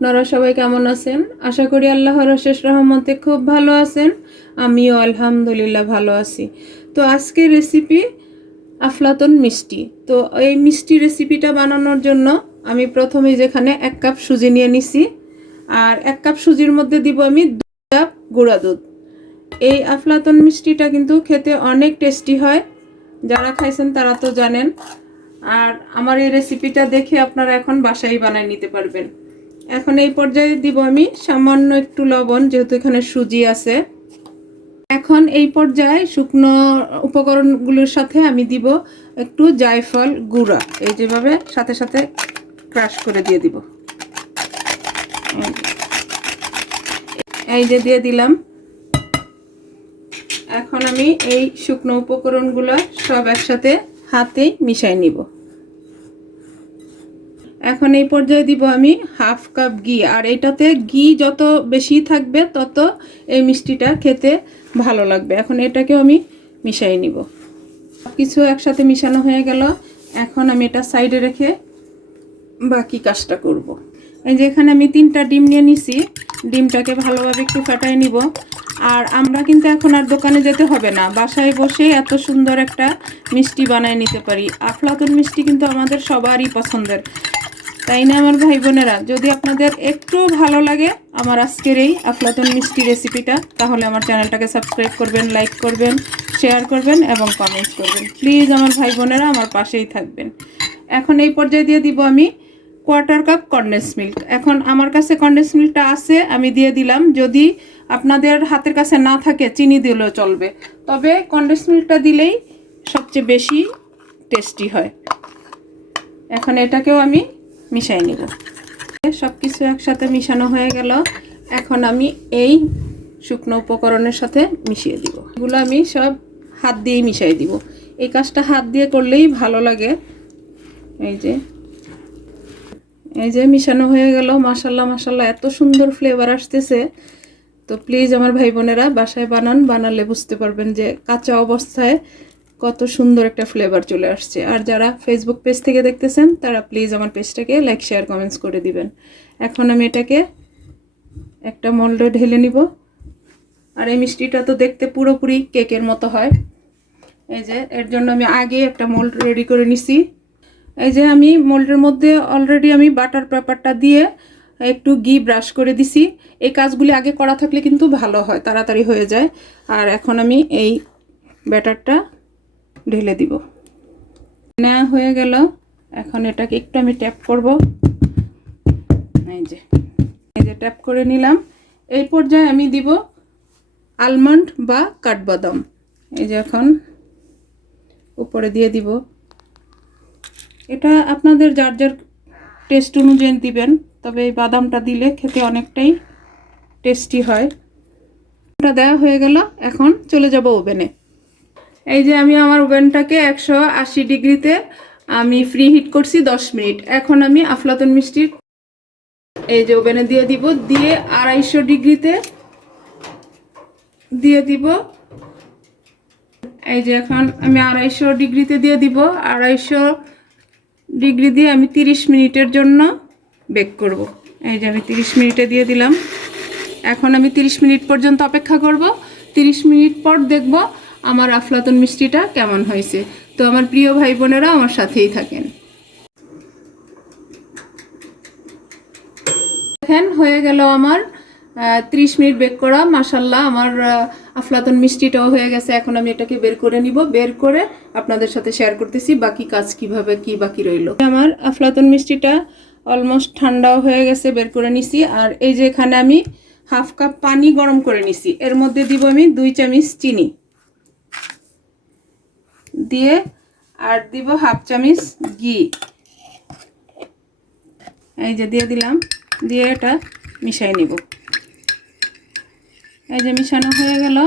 আপনারা সবাই কেমন আছেন? আশা করি আল্লাহর অশেষ রহমতে খুব ভালো আছেন। আমিও আলহামদুলিল্লাহ ভালো আছি। তো আজকের রেসিপি আফলাতুন মিষ্টি। তো এই মিষ্টি রেসিপিটা বানানোর জন্য আমি প্রথমে যেখানে 1 কাপ সুজি নিয়ে নিছি, আর 1 কাপ সুজির মধ্যে দিব আমি 2 কাপ গুঁড়া দুধ। এই আফলাতুন মিষ্টিটা কিন্তু খেতে অনেক টেস্টি হয়, যারা খাইছেন তারা তো জানেন। আর আমার এই রেসিপিটা দেখে আপনারা এখন বাসায় বানায় নিতে পারবেন। এখন এই পর্যায়ে দিব আমি সামান্য একটু লবণ, যেহেতু এখানে সুজি আছে। এখন এই পর্যায়ে শুকনো উপকরণগুলোর সাথে আমি দিব একটু জায়ফল গুঁড়া, এই যেভাবে সাথে সাথে ক্রাশ করে দিয়ে দিব। এই যে দিয়ে দিলাম। এখন আমি এই শুকনো উপকরণগুলো সব একসাথে হাতে মিশিয়ে নিব। এখন এই পর্যায়ে দিব আমি 1/2 কাপ ঘি, আর এটাতে ঘি যত বেশি থাকবে তত এই মিষ্টিটা খেতে ভালো লাগবে। এখন এটাকেও আমি মিশিয়ে নিব। কিছু একসাথে মিশানো হয়ে গেল। এখন আমি এটা সাইডে রেখে বাকি কাজটা করব। এই যে এখানে আমি 3টা ডিম নিয়ে নিছি, ডিমটাকে ভালোভাবে একটু ফাটাই নিব। আর আমরা কিন্তু এখন আর দোকানে যেতে হবে না, বাসায় বসে এত সুন্দর একটা মিষ্টি বানায় নিতে পারি। আফলাতুন মিষ্টি কিন্তু আমাদের সবারই পছন্দের, তাই না আমার ভাই বোনেরা? যদি আপনাদের একটু ভালো লাগে আমার আজকের এই আফলাতুন মিষ্টি রেসিপিটা, তাহলে আমার চ্যানেলটাকে সাবস্ক্রাইব করবেন, লাইক করবেন, শেয়ার করবেন এবং কমেন্টস করবেন। প্লিজ আমার ভাই বোনেরা আমার পাশেই থাকবেন। এখন এই পর্যায়ে দিয়ে দিব আমি 1/4 কাপ কনডেন্স মিল্ক। এখন আমার কাছে কনডেন্স মিল্কটা আছে, আমি দিয়ে দিলাম। যদি আপনাদের হাতের কাছে না থাকে চিনি দিলেও চলবে, তবে কনডেন্স মিল্কটা দিলেই সবচেয়ে বেশি টেস্টি হয়। এখন এটাকেও আমি মিশাই নিব। সব কিছু একসাথে মিশানো হয়ে গেল। এখন আমি এই শুকনো উপকরণের সাথে মিশিয়ে দিব। এগুলো আমি সব হাত দিয়েই মিশাই দিব। এই কাজটা হাত দিয়ে করলেই ভালো লাগে। এই যে মিশানো হয়ে গেল। মাশাল্লাহ মাশাল্লাহ, এত সুন্দর ফ্লেভার আসতেছে। তো প্লিজ আমার ভাই বোনেরা বাসায় বানান, বানালে বুঝতে পারবেন যে কাঁচা অবস্থায় কত সুন্দর একটা ফ্লেভার চলে আসছে। আর যারা ফেসবুক পেজ থেকে দেখতেছেন তারা প্লিজ আমার পেজটাকে লাইক শেয়ার কমেন্টস করে দিবেন। এখন আমি এটাকে একটা মোল্ডে ঢেলে নিব। আর এই মিষ্টিটা তো দেখতে পুরোপুরি কেকের মতো হয়। এই যে এর জন্য আমি আগে একটা মোল্ড রেডি করে নিছি। এই যে আমি মোল্ডের মধ্যে অলরেডি আমি বাটার পেপারটা দিয়ে একটু ঘি ব্রাশ করে দিছি। এই কাজগুলি আগে করা থাকলে কিন্তু ভালো হয়, তাড়াতাড়ি হয়ে যায়। আর এখন আমি এই ব্যাটারটা ঢেলে দিব। নেওয়া হয়ে গেল। এখন এটাকে একটু আমি ট্যাপ করব। এই যে ট্যাপ করে নিলাম। এই পর্যায়ে আমি দিব আলমন্ড বা কাঠবাদাম। এই যে এখন উপরে দিয়ে দিব। এটা আপনাদের যার যার টেস্ট অনুযায়ী দিবেন, তবে এই বাদামটা দিলে খেতে অনেকটাই টেস্টি হয়। এটা দেওয়া হয়ে গেল। এখন চলে যাব ওভেনে। এই যে আমি আমার ওভেনটাকে 180 ডিগ্রিতে আমি ফ্রি হিট করছি 10 মিনিট। এখন আমি আফলাতুন মিষ্টি এই যে ওভেনে দিয়ে দিব, দিয়ে 250 ডিগ্রিতে দিয়ে দিব। এই যে এখন আমি 250 ডিগ্রিতে দিয়ে দিব। 250 ডিগ্রি দিয়ে আমি 30 মিনিটের জন্য বেক করব। এই যে আমি 30 মিনিটে দিয়ে দিলাম। এখন আমি 30 মিনিট পর্যন্ত অপেক্ষা করব। 30 মিনিট পর দেখব আমার আফলাতুন মিষ্টিটা কেমন হয়েছে। তো আমার প্রিয় ভাই বোনেরা আমার সাথেই থাকেন। দেখেন হয়ে গেল আমার 30 মিনিট বেক করা। মাশাল্লাহ আমার আফলাতুন মিষ্টিটাও হয়ে গেছে। এখন আমি এটাকে বের করে নিব। বের করে আপনাদের সাথে শেয়ার করতেছি বাকি কাজ কিভাবে কি বাকি রইল। আমার আফলাতুন মিষ্টিটা অলমোস্ট ঠান্ডাও হয়ে গেছে, বের করে নিছি। আর এই যে এখানে আমি 1/2 কাপ পানি গরম করে নিছি, এর মধ্যে দিব আমি 2 চামচ চিনি দিয়ে, আর দিব 1/2 চামচ ঘি। এই যে দিয়ে দিলাম, দিয়ে এটা মিশাই নিব। এই যে মিশানো হয়ে গেল।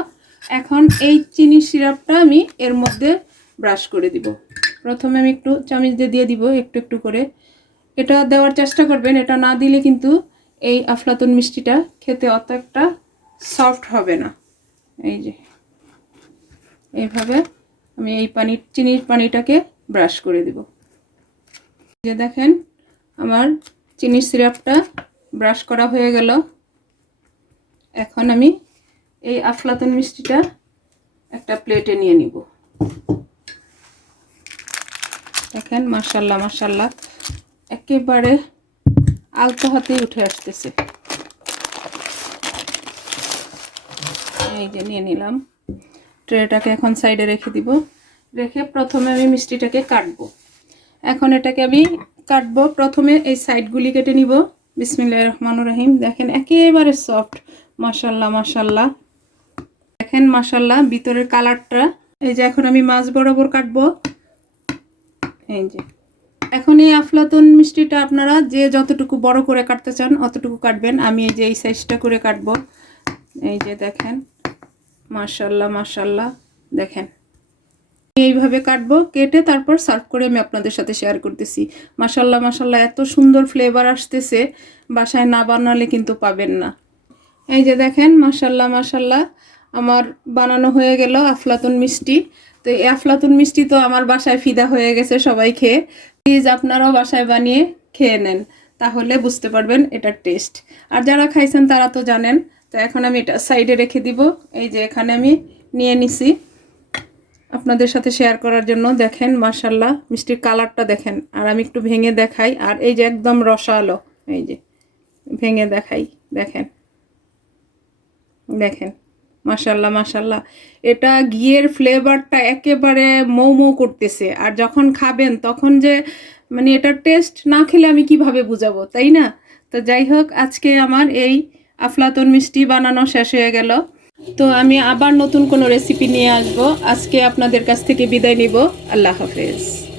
এখন এই চিনি সিরাপটা আমি এর মধ্যে ব্রাশ করে দিব। প্রথমে আমি একটু চামচ দিয়ে দিব, একটু একটু করে। এটা দেওয়ার চেষ্টা করবেন, এটা না দিলে কিন্তু এই আফলাতুন মিষ্টিটা খেতে অত একটা সফট হবে না। এই যে এইভাবে আমি এই চিনির পানিটাকে ব্রাশ করে দিব। যে দেখেন আমার চিনির সিরাপটা ব্রাশ করা হয়ে গেল। এখন আমি এই আফলাতুন মিষ্টিটা একটা প্লেটে নিয়ে নিব। দেখেন মাশাআল্লাহ মাশাআল্লাহ একেবারে আলতো হাতেই উঠে আসতেছে। এই যে নিয়ে নিলাম। ট্রেটাকে এখন সাইডে রেখে দিব। রেখে প্রথমে আমি মিষ্টিটাকে কাটবো। এখন এটাকে আমি কাটবো। প্রথমে এই সাইডগুলি কেটে নিব। বিসমিল্লাহির রহমানির রহিম। দেখেন একেবারে সফট, মাশাআল্লাহ মাশাআল্লাহ। দেখেন মাশাআল্লাহ ভিতরের কালারটা। এই যে এখন আমি মাছ বরাবর কাটবো। এই যে এখন এই আফলাতুন মিষ্টিটা আপনারা যে যতটুকু বড় করে কাটতে চান অতটুকু কাটবেন। আমি এই যে এই সাইজটা করে কাটবো। এই যে দেখেন মাশাআল্লাহ মাশাআল্লাহ। দেখেন এইভাবে কাটবো, কেটে তারপর সার্ভ করে আমি আপনাদের সাথে শেয়ার করতেছি। মাশাআল্লাহ মাশাআল্লাহ এত সুন্দর ফ্লেভার আসতেছে, বাসায় না বানালে কিন্তু পাবেন না। এই যে দেখেন মাশাআল্লাহ মাশাআল্লাহ আমার বানানো হয়ে গেল আফলাতুন মিষ্টি। তো এই আফলাতুন মিষ্টি তো আমার বাসায় ফিদা হয়ে গেছে সবাই খেয়ে। প্লিজ আপনারাও বাসায় বানিয়ে খেয়ে নেন, তাহলে বুঝতে পারবেন এটার টেস্ট। আর যারা খাইছেন তারা তো জানেন। তো এখন আমি এটা সাইডে রেখে দিব। এই যে এখানে আমি নিয়ে নিছি আপনাদের সাথে শেয়ার করার জন্য। দেখেন মাশাআল্লাহ মিষ্টির কালারটা দেখেন। আর আমি একটু ভেঙে দেখাই। আর এই যে একদম রসালো, এই যে ভেঙে দেখাই। দেখেন দেখেন মাশাআল্লাহ মাশাআল্লাহ এটা ঘিয়ের ফ্লেভারটা একেবারে মৌ মৌ করতেছে। আর যখন খাবেন তখন যে মানে এটার টেস্ট না খেলে আমি কিভাবে বুঝাবো, তাই না? তো যাই হোক আজকে আমার এই আফলাতুন মিষ্টি বানানো শেষ হয়ে গেল। তো আমি আবার নতুন কোনো রেসিপি নিয়ে আসবো। আজকে আপনাদের কাছ থেকে বিদায় নিব। আল্লাহ হাফেজ।